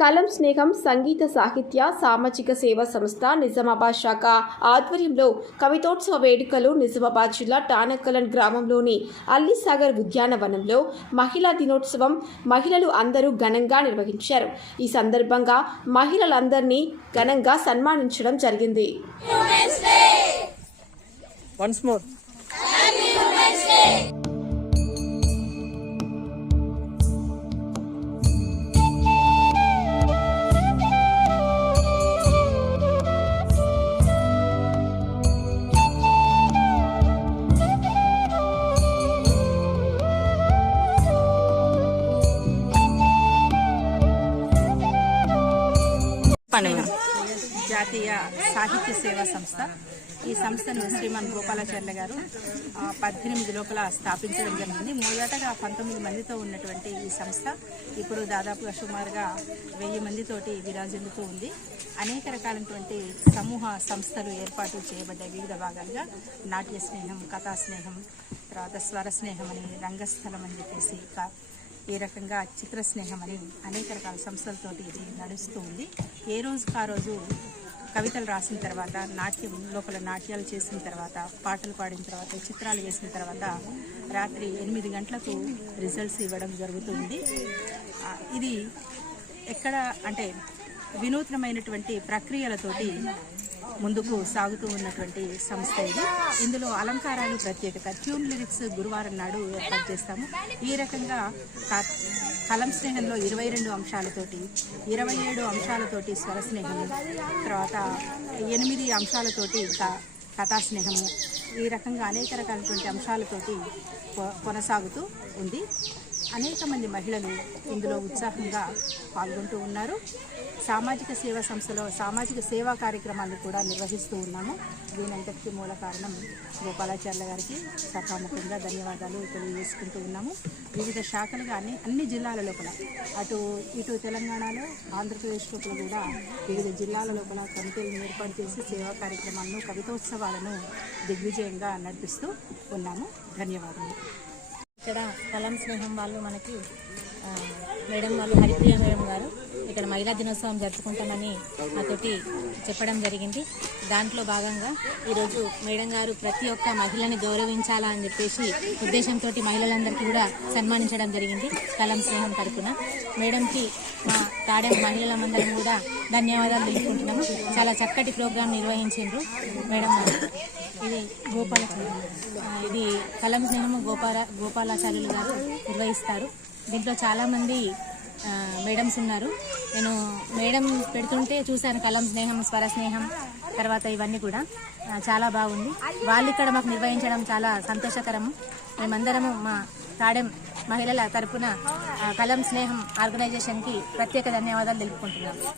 కలం స్నేహం సంగీత సాహిత్య సామాజిక సేవా సంస్థ నిజామాబాద్ శాఖ ఆధ్వర్యంలో కవితోత్సవ వేడుకలు నిజామాబాద్ జిల్లా టానకలన్ గ్రామంలోని అల్లిసాగర్ ఉద్యానవనంలో మహిళా దినోత్సవం మహిళలు అందరూ ఘనంగా నిర్వహించారు. ఈ సందర్భంగా మహిళలందరినీ ఘనంగా సన్మానించడం జరిగింది. Once more. జాతీయ సాహిత్య సేవా సంస్థ. ఈ సంస్థను శ్రీమాన్ గోపాలాచార్య గారు 18 లోపల స్థాపించడం జరిగింది. మొదటగా 19 మందితో ఉన్నటువంటి ఈ సంస్థ ఇప్పుడు దాదాపుగా సుమారుగా 1000 మందితోటి విరాజిల్లుతూ ఉంది. అనేక రకాలైనటువంటి సమూహ సంస్థలు ఏర్పాటు చేయబడ్డాయి. వివిధ భాగాలుగా నాట్య స్నేహం, కథా స్నేహం, తర్వాత స్వర స్నేహం అని, రంగస్థలం అని చెప్పేసి, ఈ రకంగా చిత్ర స్నేహం అని అనేక రకాల సంస్థలతోటి ఇది నడుస్తూ ఉంది. ఏ రోజుకు ఆ రోజు కవితలు రాసిన తర్వాత, నాట్యం లోపల నాట్యాలు చేసిన తర్వాత, పాటలు పాడిన తర్వాత, చిత్రాలు వేసిన తర్వాత రాత్రి 8 గంటలకు రిజల్ట్స్ ఇవ్వడం జరుగుతుంది. ఇది ఎక్కడ అంటే వినూత్నమైనటువంటి ప్రక్రియలతోటి ముందుకు సాగుతూ ఉన్నటువంటి సంస్థ ఇది. ఇందులో అలంకారాలు ప్రత్యేకత. ట్యూన్ లిరిక్స్ గురువారం నాడు ఏర్పాటు చేస్తాము. ఈ రకంగా కలం స్నేహంలో 22 అంశాలతోటి, 27 అంశాలతోటి స్వర స్నేహము, తర్వాత 8 అంశాలతోటి కథా స్నేహము, ఈ రకంగా అనేక రకాలైనటువంటి అంశాలతోటి కొనసాగుతూ ఉంది. అనేక మంది మహిళలు ఇందులో ఉత్సాహంగా పాల్గొంటూ ఉన్నారు. సామాజిక సేవా సంస్థలో సామాజిక సేవా కార్యక్రమాలను కూడా నిర్వహిస్తూ ఉన్నాము. దీనంతటికీ మూల కారణం గోపాలాచార్య గారికి సభాముఖంగా ధన్యవాదాలు తెలియజేసుకుంటూ ఉన్నాము. వివిధ శాఖలుగా అన్ని జిల్లాల లోపల, ఇటు తెలంగాణలో, ఆంధ్రప్రదేశ్ లోపల కూడా వివిధ జిల్లాల లోపల కమిటీలను ఏర్పాటు చేసి సేవా కార్యక్రమాలను, కవితోత్సవాలను దిగ్విజయంగా నడిపిస్తూ ఉన్నాము. ధన్యవాదాలు. ఇక్కడ కలం స్నేహం వాళ్ళు మనకి మేడం వాళ్ళు హరిప్రియ మేడం గారు ఇక్కడ మహిళా దినోత్సవం జరుపుకుంటామని నాతోటి చెప్పడం జరిగింది. దాంట్లో భాగంగా ఈరోజు మేడం గారు ప్రతి ఒక్క మహిళని గౌరవించాలా అని చెప్పేసి ఉద్దేశంతో మహిళలందరికీ కూడా సన్మానించడం జరిగింది. కలం స్నేహం తరపున మేడంకి మా తాడే మహిళలందరం కూడా ధన్యవాదాలు తెలుపుకుంటున్నాము. చాలా చక్కటి ప్రోగ్రాం నిర్వహించారు మేడం. ఇది కలం స్నేహము గోపాలాచార్యులు గారు నిర్వహిస్తారు. దీంట్లో చాలామంది మేడమ్స్ ఉన్నారు. నేను మేడం పెడుతుంటే చూశాను కలం స్నేహం, స్వర స్నేహం, తర్వాత ఇవన్నీ కూడా చాలా బాగుంది. వాళ్ళు ఇక్కడ మాకు నిర్వహించడం చాలా సంతోషకరము. మేమందరము మా తాడెం మహిళల తరపున కలం స్నేహం ఆర్గనైజేషన్కి ప్రత్యేక ధన్యవాదాలు తెలుపుకుంటున్నాము.